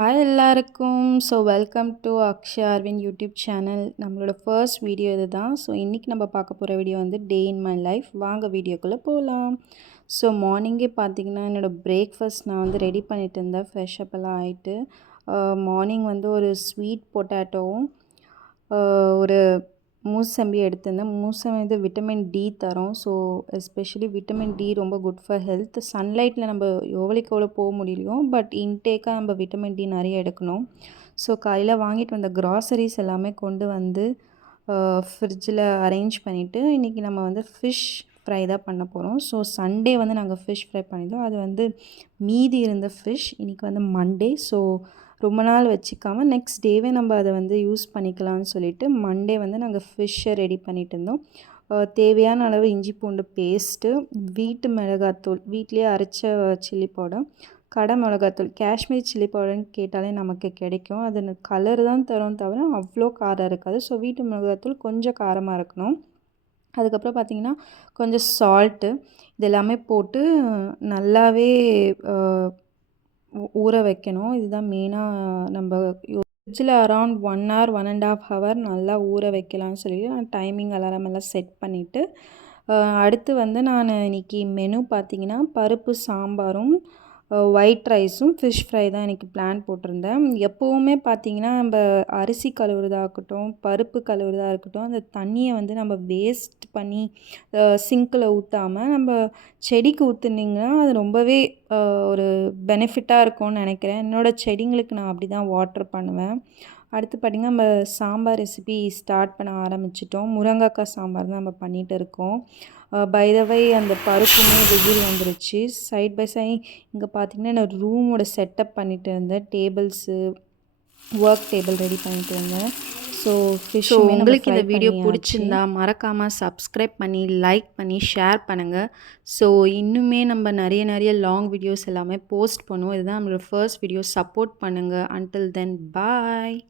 Hi எல்லாருக்கும். Welcome to Akshaya Aravind YouTube channel. நம்மளோட first video இதுதான். இன்றைக்கி நம்ம பார்க்க போகிற வீடியோ வந்து டே இன் மை லைஃப். வாங்க வீடியோக்குள்ளே போகலாம். மார்னிங்கே பார்த்தீங்கன்னா என்னோடய பிரேக்ஃபாஸ்ட் நான் வந்து ரெடி பண்ணிட்டு இருந்தேன். ஃப்ரெஷ் அப் எல்லாம் ஆகிட்டு மார்னிங் வந்து ஒரு ஸ்வீட் பொட்டேட்டோவும் ஒரு மூசம்பி எடுத்திருந்தேன். மூசம்பி வந்து விட்டமின் டி தரும். எஸ்பெஷலி விட்டமின் டி ரொம்ப குட் ஃபார் ஹெல்த். சன்லைட்டில் நம்ம எவ்வளோக்கு எவ்வளோ போக முடியலையோ பட் இன்டேக்காக நம்ம விட்டமின் டி நிறைய எடுக்கணும். காலையில் வாங்கிட்டு வந்த க்ராசரிஸ் எல்லாமே கொண்டு வந்து ஃப்ரிட்ஜில் அரேஞ்ச் பண்ணிவிட்டு இன்றைக்கி நம்ம வந்து ஃபிஷ் ஃப்ரை தான் பண்ண போகிறோம். சண்டே வந்து நாங்கள் ஃபிஷ் ஃப்ரை பண்ணியிருந்தோம். அது வந்து மீதி இருந்த ஃபிஷ் இன்றைக்கி வந்து மண்டே. ரொம்ப நாள் வச்சுக்காமல் நெக்ஸ்ட் டேவே நம்ம அதை வந்து யூஸ் பண்ணிக்கலாம்னு சொல்லிவிட்டு மண்டே வந்து நாங்கள் ஃபிஷ்ஷை ரெடி பண்ணிகிட்டு இருந்தோம். தேவையான அளவு இஞ்சி பூண்டு பேஸ்ட்டு, வீட்டு மிளகாத்தூள், வீட்டிலே அரைச்ச சில்லி பவுடர், கடை மிளகாத்தூள், காஷ்மீர் சில்லி பவுடர்னு கேட்டாலே நமக்கு கிடைக்கும். அது கலர் தான் தரும் தவிர அவ்வளோ காரம் இருக்காது. வீட்டு மிளகாத்தூள் கொஞ்சம் காரமாக இருக்கணும். அதுக்கப்புறம் பார்த்திங்கன்னா கொஞ்சம் சால்ட்டு, இது எல்லாமே போட்டு நல்லாவே ஊற வைக்கணும். இதுதான் மெயினாக நம்ம ஃப்ரிட்ஜில் அரவுண்ட் 1 hour 1.5 hour நல்லா ஊற வைக்கலாம்னு சொல்லிட்டு நான் டைமிங் அலாரம் எல்லாம் செட் பண்ணிவிட்டு அடுத்து வந்து நான் இன்றைக்கி மெனு பார்த்திங்கன்னா பருப்பு சாம்பாரும் ஒயிட் ரைஸும் ஃபிஷ் ஃப்ரை தான் இன்றைக்கி பிளான் போட்டிருந்தேன். எப்போவுமே பார்த்திங்கன்னா நம்ம அரிசி கழுவுறதா இருக்கட்டும், பருப்பு கழுவுறதா இருக்கட்டும், அந்த தண்ணியை வந்து நம்ம வேஸ்ட் பண்ணி சிங்கில் ஊற்றாமல் நம்ம செடிக்கு ஊற்றுனீங்கன்னா அது ரொம்பவே ஒரு பெனிஃபிட்டாக இருக்கும்னு நினைக்கிறேன். என்னோடய செடிங்களுக்கு நான் அப்படி தான் வாட்டர் பண்ணுவேன். அடுத்து பார்த்திங்கன்னா நம்ம சாம்பார் ரெசிபி ஸ்டார்ட் பண்ண ஆரம்பிச்சிட்டோம். முருங்கைக்காய் சாம்பார் தான் நம்ம பண்ணிகிட்டு இருக்கோம். பை த வே அந்த பருப்புமே விசில் வந்துருச்சு. சைட் பை சைட் இங்கே பார்த்திங்கன்னா நான் ரூமோட செட்டப் பண்ணிகிட்டு இருந்தேன். டேபிள்ஸு, ஒர்க் டேபிள் ரெடி பண்ணிகிட்டு இருந்தேன். உங்களுக்கு இந்த வீடியோ பிடிச்சிருந்தா மறக்காமல் சப்ஸ்கிரைப் பண்ணி, லைக் பண்ணி, ஷேர் பண்ணுங்கள். இன்னுமே நம்ம நிறைய லாங் வீடியோஸ் எல்லாமே போஸ்ட் பண்ணுவோம். இதுதான் நம்மளோட ஃபர்ஸ்ட் வீடியோ. சப்போர்ட் பண்ணுங்கள். அன்டில் தென் பாய்.